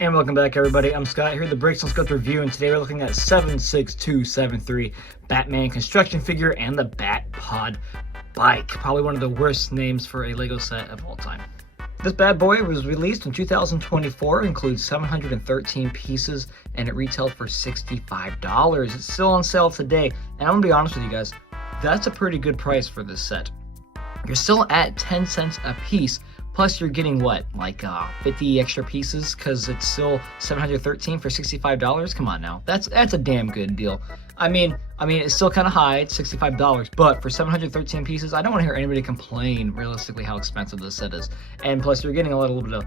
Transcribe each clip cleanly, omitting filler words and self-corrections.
And welcome back, everybody. I'm Scott here, the Breaks on Scope Review, and today we're looking at 76273 Batman construction figure and the Batpod bike. Probably one of the worst names for a Lego set of all time. This bad boy was released in 2024, includes 713 pieces, and it retailed for $65. It's still on sale today, and I'm gonna be honest with you guys, that's a pretty good price for this set. You're still at 10 cents a piece. Plus, you're getting what, like 50 extra pieces, because it's still 713 for $65. Come on now, that's a damn good deal. I mean, it's still kind of high, it's $65, but for 713 pieces, I don't want to hear anybody complain realistically how expensive this set is. And plus, you're getting a little bit of,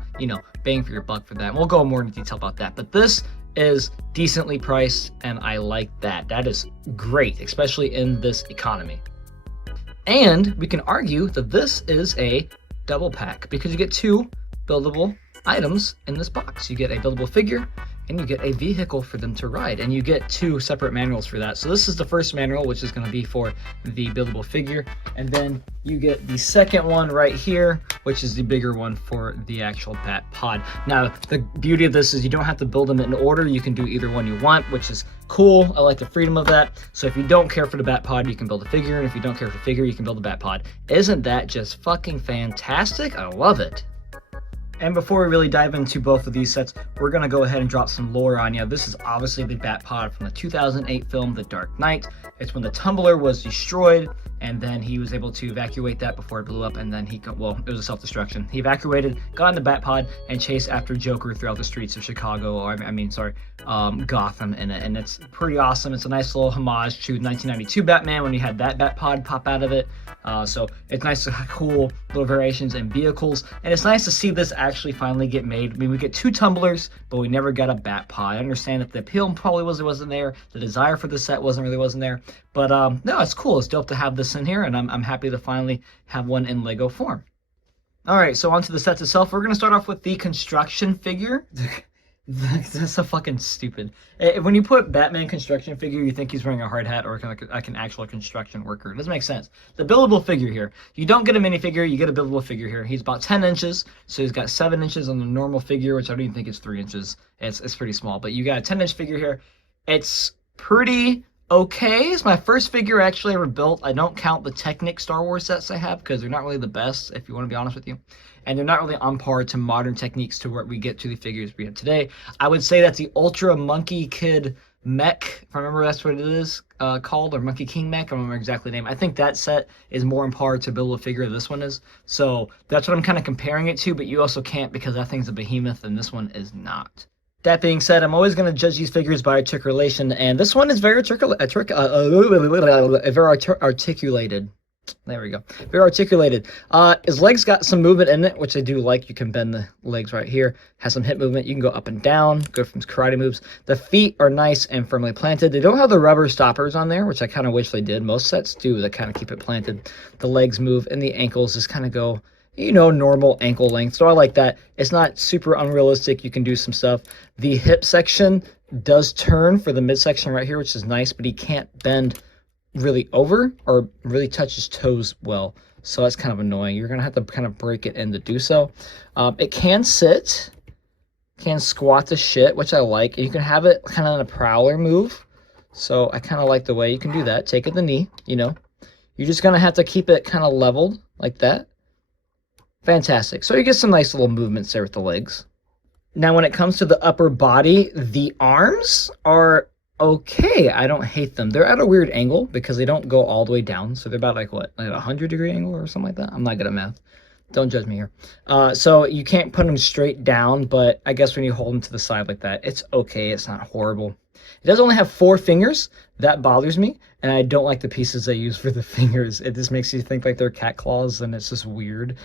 bang for your buck for that. And we'll go more into detail about that, but this is decently priced, and I like that. That is great, especially in this economy. And we can argue that this is a double pack because you get two buildable items in this box. You get a buildable figure and you get a vehicle for them to ride, and you get two separate manuals for that. So this is the first manual, which is going to be for the buildable figure, and then you get the second one right here, which is the bigger one for the actual Batpod. Now the beauty of this is you don't have to build them in order. You can do either one you want, which is cool. I like the freedom of that. So if you don't care for the Batpod, you can build a figure, and if you don't care for the figure, you can build a Batpod. Isn't that just fucking fantastic? I love it. And before we really dive into both of these sets, we're going to go ahead and drop some lore on you. This is obviously the Batpod from the 2008 film The Dark Knight. It's when the tumbler was destroyed, and then he was able to evacuate that before it blew up, and then it was a self-destruction. He evacuated, got in the Batpod, and chased after Joker throughout the streets of Chicago, or Gotham in it. And it's pretty awesome. It's a nice little homage to 1992 Batman when you had that Batpod pop out of it. So it's nice to have cool little variations in vehicles, and it's nice to see this actually finally get made. I mean, we get two tumblers, but we never got a Batpod. I understand that the appeal probably wasn't there, the desire for the set wasn't there, but no, it's cool. It's dope to have this in here, and I'm happy to finally have one in Lego form. All right, so onto the sets itself. We're gonna start off with the construction figure. That's so fucking stupid. When you put Batman construction figure, you think he's wearing a hard hat or like an actual construction worker. It doesn't make sense. The buildable figure here, you don't get a minifigure, you get a buildable figure here. He's about 10 inches, so he's got 7 inches on the normal figure, which I don't even think is 3 inches. It's pretty small, but you got a 10-inch figure here. It's pretty okay. It's my first figure actually ever built. I don't count the Technic Star Wars sets I have because they're not really the best, if you want to be honest with you. And they're not really on par to modern techniques to where we get to the figures we have today. I would say that's the Ultra Monkey Kid Mech, if I remember that's what it is called, or Monkey King Mech. I don't remember exactly the name. I think that set is more on par to build a figure this one is. So that's what I'm kind of comparing it to, but you also can't because that thing's a behemoth and this one is not. That being said, I'm always going to judge these figures by articulation, and this one is very articulated. There we go. Very articulated. His legs got some movement in it, which I do like. You can bend the legs right here. Has some hip movement. You can go up and down, go from karate moves. The feet are nice and firmly planted. They don't have the rubber stoppers on there, which I kind of wish they did. Most sets do. That kind of keep it planted. The legs move, and the ankles just kind of go, normal ankle length. So I like that. It's not super unrealistic. You can do some stuff. The hip section does turn for the midsection right here, which is nice, but he can't bend really over or really touch his toes well, so that's kind of annoying. You're gonna have to kind of break it in to do so. It can sit, can squat the shit, which I like, and you can have it kind of in a prowler move, so I kind of like the way you can do that. Take it the knee, you're just gonna have to keep it kind of leveled like that. Fantastic. So you get some nice little movements there with the legs. Now when it comes to the upper body, the arms are okay. I don't hate them. They're at a weird angle because they don't go all the way down. So they're about like a 100-degree angle or something like that. I'm not good at math. Don't judge me here. So you can't put them straight down, but I guess when you hold them to the side like that, it's okay. It's not horrible. It does only have 4 fingers. That bothers me, and I don't like the pieces they use for the fingers. It just makes you think like they're cat claws, and it's just weird.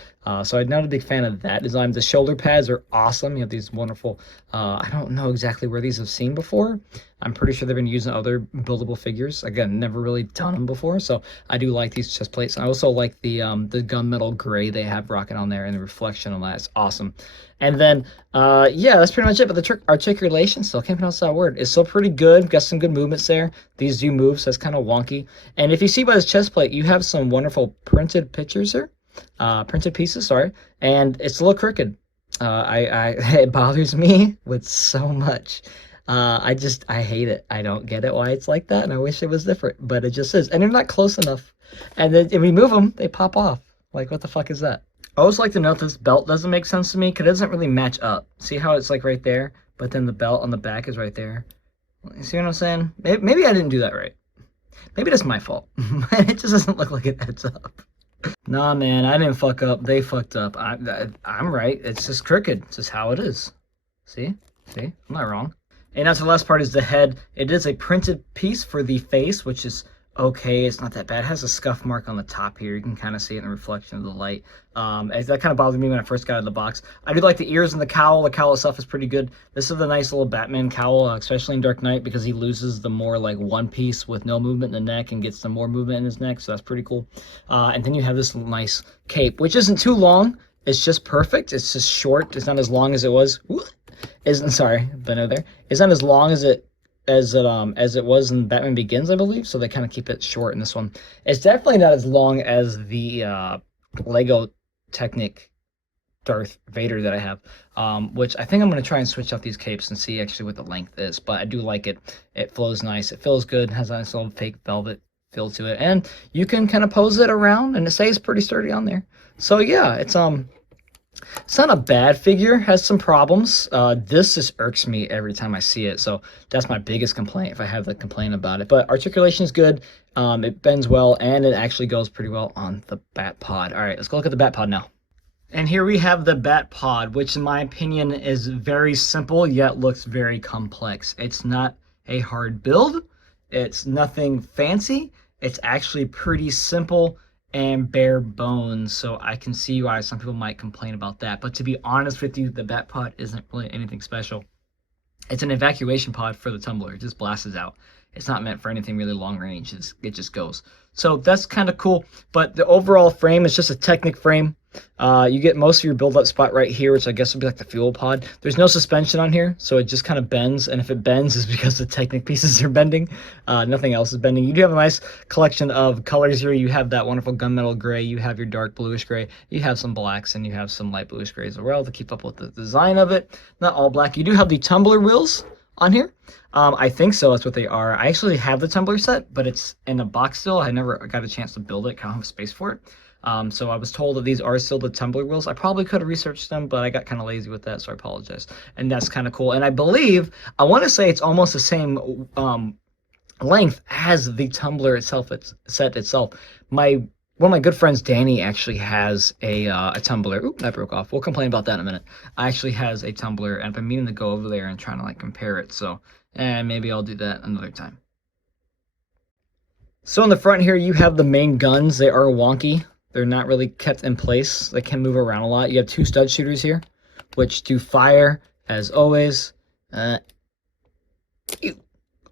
So I'm not a big fan of that design. The shoulder pads are awesome. You have these wonderful, I don't know exactly where these have seen before. I'm pretty sure they've been using other buildable figures. Again, never really done them before, so I do like these chest plates. I also like the gunmetal gray they have rocking on there, and the reflection on that. It's awesome. And then, yeah, that's pretty much it. But the articulation still, can't pronounce that word, is still pretty good. Got some good movements there. These do move, so that's kind of wonky. And if you see by this chest plate, you have some wonderful printed pictures here. Printed pieces, sorry. And it's a little crooked. It bothers me with so much. I hate it. I don't get it why it's like that, and I wish it was different, but it just is. And they're not close enough. And then if we move them, they pop off. Like, what the fuck is that? I always like to note this belt doesn't make sense to me because it doesn't really match up. See how it's like right there, but then the belt on the back is right there. You see what I'm saying? Maybe I didn't do that right. Maybe that's my fault. It just doesn't look like it adds up. Nah, man, I didn't fuck up. They fucked up. I'm right. It's just crooked. It's just how it is. See? See? I'm not wrong. And now to the last part is the head. It is a printed piece for the face, which is okay. It's not that bad. It has a scuff mark on the top here. You can kind of see it in the reflection of the light. That kind of bothered me when I first got out of the box. I do like the ears and the cowl. The cowl itself is pretty good. This is the nice little Batman cowl, especially in Dark Knight, because he loses the more like one piece with no movement in the neck and gets some more movement in his neck, so that's pretty cool. And then you have this nice cape, which isn't too long. It's just perfect. It's just short. It's not as long as it was. Sorry, been over there. It's not as long as it was in Batman Begins, I believe. So they kind of keep it short in this one. It's definitely not as long as the Lego Technic Darth Vader that I have, which I think I'm going to try and switch out these capes and see actually what the length is. But I do like it. It flows nice. It feels good. Has a nice little fake velvet feel to it, and you can kind of pose it around, and it stays pretty sturdy on there. So yeah, it's not a bad figure. Has some problems. This just irks me every time I see it. So that's my biggest complaint if I have the complaint about it. But articulation is good. It bends well, and it actually goes pretty well on the Batpod. All right, let's go look at the Batpod now. And here we have the Batpod, which in my opinion is very simple, yet looks very complex. It's not a hard build. It's nothing fancy. It's actually pretty simple and bare bones, so I can see why some people might complain about that. But to be honest with you, the Batpod isn't really anything special. It's an evacuation pod for the tumbler. It just blasts out. It's not meant for anything really long range. It just goes. So that's kind of cool. But the overall frame is just a Technic frame. You get most of your build-up spot right here, which I guess would be like the fuel pod. There's no suspension on here, so it just kind of bends. And if it bends, it's because the Technic pieces are bending. Nothing else is bending. You do have a nice collection of colors here. You have that wonderful gunmetal gray. You have your dark bluish gray. You have some blacks, and you have some light bluish grays as well to keep up with the design of it. Not all black. You do have the tumbler wheels on here. I think so. That's what they are. I actually have the tumbler set, but it's in a box still. I never got a chance to build it. I don't have space for it. So I was told that these are still the tumbler wheels. I probably could have researched them, but I got kind of lazy with that, so I apologize. And that's kind of cool. And I believe, I want to say it's almost the same length as the tumbler itself. It's set itself. One of my good friends, Danny, actually has a tumbler. Oop, that broke off. We'll complain about that in a minute. Actually has a tumbler, and I've been meaning to go over there and trying to like compare it. So, maybe I'll do that another time. So in the front here, you have the main guns. They are wonky. They're not really kept in place. They can move around a lot. You have two stud shooters here, which do fire as always.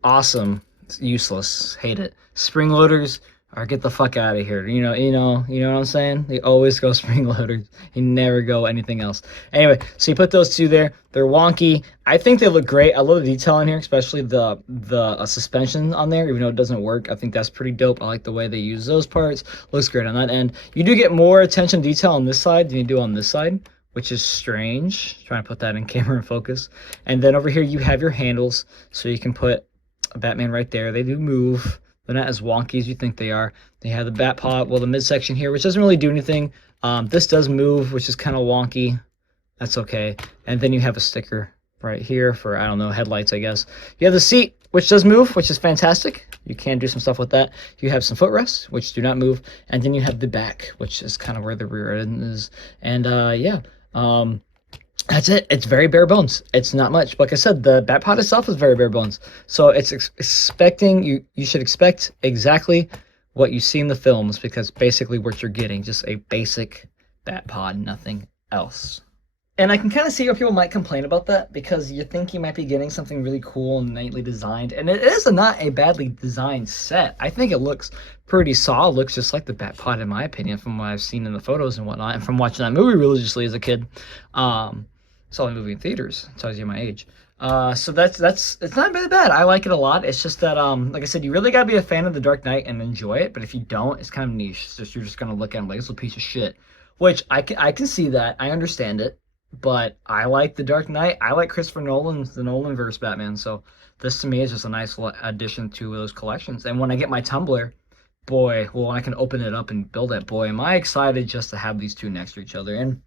Awesome. It's useless. Hate it. Spring loaders. Or get the fuck out of here. You know what I'm saying? They always go spring loaders. You never go anything else. Anyway, so you put those two there. They're wonky. I think they look great. I love the detail in here, especially the suspension on there, even though it doesn't work. I think that's pretty dope. I like the way they use those parts. Looks great on that end. You do get more attention to detail on this side than you do on this side, which is strange. Trying to put that in camera and focus. And then over here you have your handles, so you can put a Batman right there. They do move. They're not as wonky as you think they are. They have the Batpod, well, the midsection here, which doesn't really do anything. This does move, which is kind of wonky. That's okay. And then you have a sticker right here for, I don't know, headlights, I guess. You have the seat, which does move, which is fantastic. You can do some stuff with that. You have some footrests, which do not move. And then you have the back, which is kind of where the rear end is. And yeah, that's it. It's very bare bones. It's not much. Like I said, the Batpod itself is very bare bones. So it's expecting, you should expect exactly what you see in the films, because basically what you're getting, just a basic Batpod, nothing else. And I can kind of see where people might complain about that, because you think you might be getting something really cool and neatly designed. And it is not a badly designed set. I think it looks pretty solid. Looks just like the Batpod, in my opinion, from what I've seen in the photos and whatnot, and from watching that movie religiously as a kid. Saw the movie in theaters. It tells you my age. So that's it's not really bad. I like it a lot. It's just that like I said, you really gotta be a fan of The Dark Knight and enjoy it. But if you don't, it's kind of niche. It's just, you're just gonna look at him like it's a piece of shit. Which I can see that. I understand it. But I like the Dark Knight. I like Christopher Nolan's the Nolanverse Batman. So this to me is just a nice addition to those collections. And when I get my Tumblr, boy, well, I can open it up and build it. Boy, am I excited just to have these two next to each other. And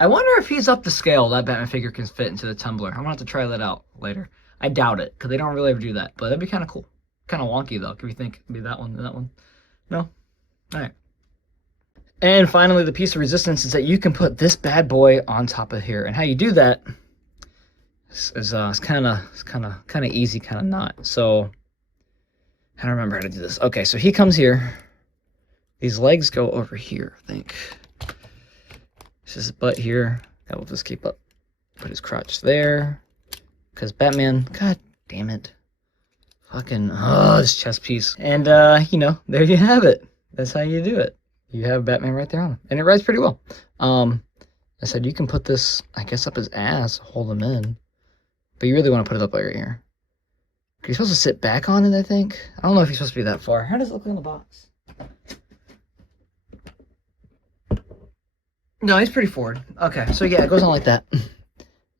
I wonder if he's up to scale. That Batman figure can fit into the Tumblr. I'm gonna have to try that out later. I doubt it because they don't really ever do that. But that'd be kind of cool. Kind of wonky though. Can we think maybe that one, that one? No. All right. And finally, the piece of resistance is that you can put this bad boy on top of here. And how you do that is kind of easy, kind of not. So I don't remember how to do this. Okay, so he comes here. These legs go over here, I think. This is his butt here. That will just keep up. Put his crotch there. Because Batman, god damn it. Fucking, this chest piece. And, you know, there you have it. That's how you do it. You have Batman right there on him. And it rides pretty well. I said you can put this, I guess, up his ass, hold him in. But you really want to put it up right here. You're supposed to sit back on it, I think. I don't know if he's supposed to be that far. How does it look in the box? No, he's pretty forward. Okay, so yeah, it goes on like that.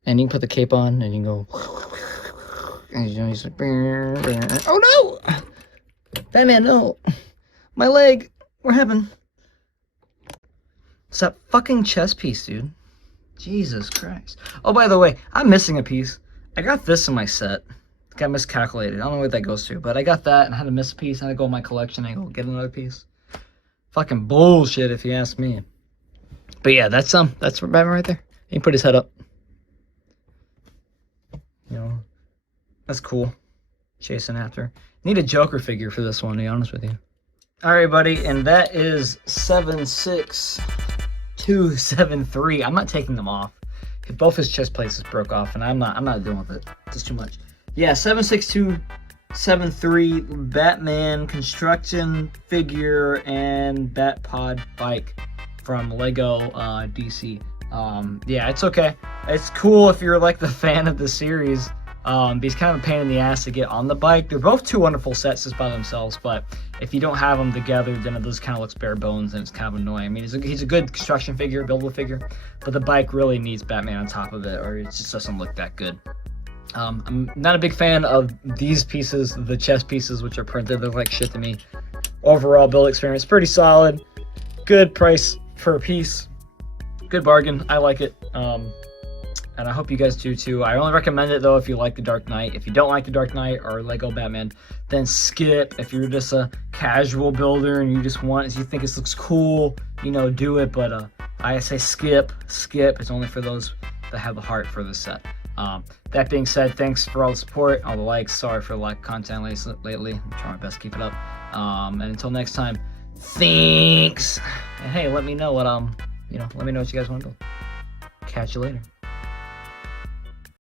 And you can put the cape on, and you can go... And you know, he's like... Oh, no! Batman, no! My leg! What happened? It's that fucking chest piece, dude. Jesus Christ. Oh, by the way, I'm missing a piece. I got this in my set. Got miscalculated. I don't know what that goes to, but I got that and I had to miss a piece. I had to go in my collection and go get another piece. Fucking bullshit, if you ask me. But yeah, that's Batman right there. He can put his head up. You know, that's cool. Chasing after. Need a Joker figure for this one, to be honest with you. All right, buddy, and that is 76273. I'm not taking them off. Both his chest plates broke off, and I'm not dealing with it. It's too much. Yeah, 76273 Batman construction figure and Batpod bike from Lego DC. Yeah, it's okay. It's cool if you're like the fan of the series. He's kind of a pain in the ass to get on the bike. They're both two wonderful sets just by themselves, but if you don't have them together, then it just kind of looks bare bones and it's kind of annoying. I mean, he's a good construction figure, buildable figure, but the bike really needs Batman on top of it, or it just doesn't look that good. I'm not a big fan of these pieces, the chest pieces, which are printed. They look like shit to me. Overall build experience, pretty solid. Good price per piece. Good bargain. I like it. And I hope you guys do too. I only recommend it though if you like the Dark Knight. If you don't like the Dark Knight or Lego Batman, then skip. If you're just a casual builder and you just want, you think this looks cool, you know, do it. But I say skip. It's only for those that have the heart for the set. That being said, thanks for all the support, all the likes. Sorry for the lack of content lately. I'm trying my best to keep it up. And until next time, thanks. And hey, let me know what let me know what you guys want to do. Catch you later.